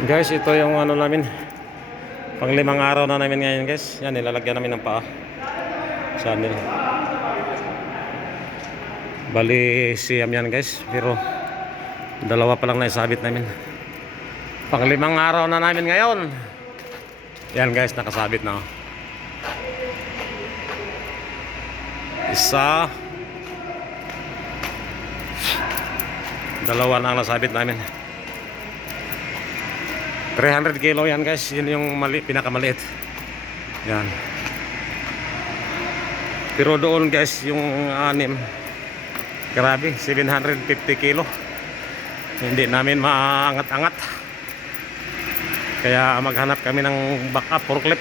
Guys, ito yung ano namin, pang-limang araw na namin ngayon guys. Yan, nilalagyan namin ng paa channel. Bali siyam yan guys, pero dalawa pa lang naisabit namin. Pang-limang araw na namin ngayon. Yan guys, nakasabit na. Isa, dalawa na ang nasabit namin. 300 kilo yan guys. Yun yung pinakamaliit. Yan. Pero doon guys, yung anim, grabe, 750 kilo. Hindi namin maangat-angat. Kaya maghanap kami ng backup forklift.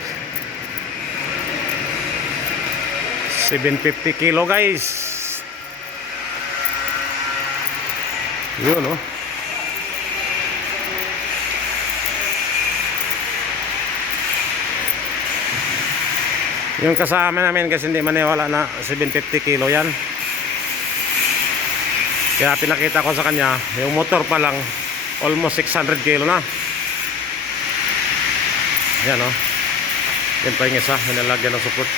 750 kilo guys. Yun oh. Yung kasama namin kasi hindi maniwala na 750 kilo yan. Kaya pinakita ko sa kanya, yung motor pa lang almost 600 kilo na. Yan o. Yan pa yung isa, nilagyan ng support.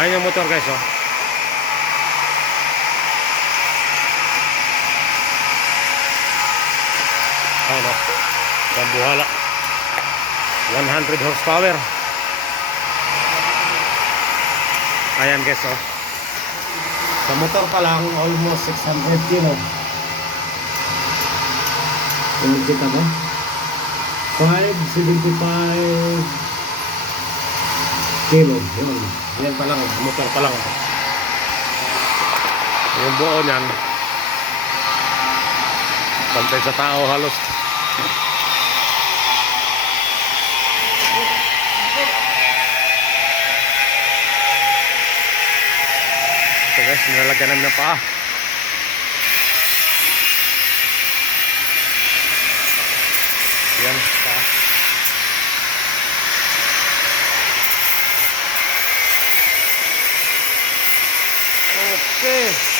Ayun yung motor guys o. Ayun o. Buhala 100 horsepower. Ayan guys oh. Sa motor pa lang almost 600 kilo. Yung kita mo 575 kilo. Yun. Ayan pa lang, motor pa lang. Yung buo niyan pantay sa tao halos. Ito guys, nilalagyan namin ng paa. Yan, paa. Okay.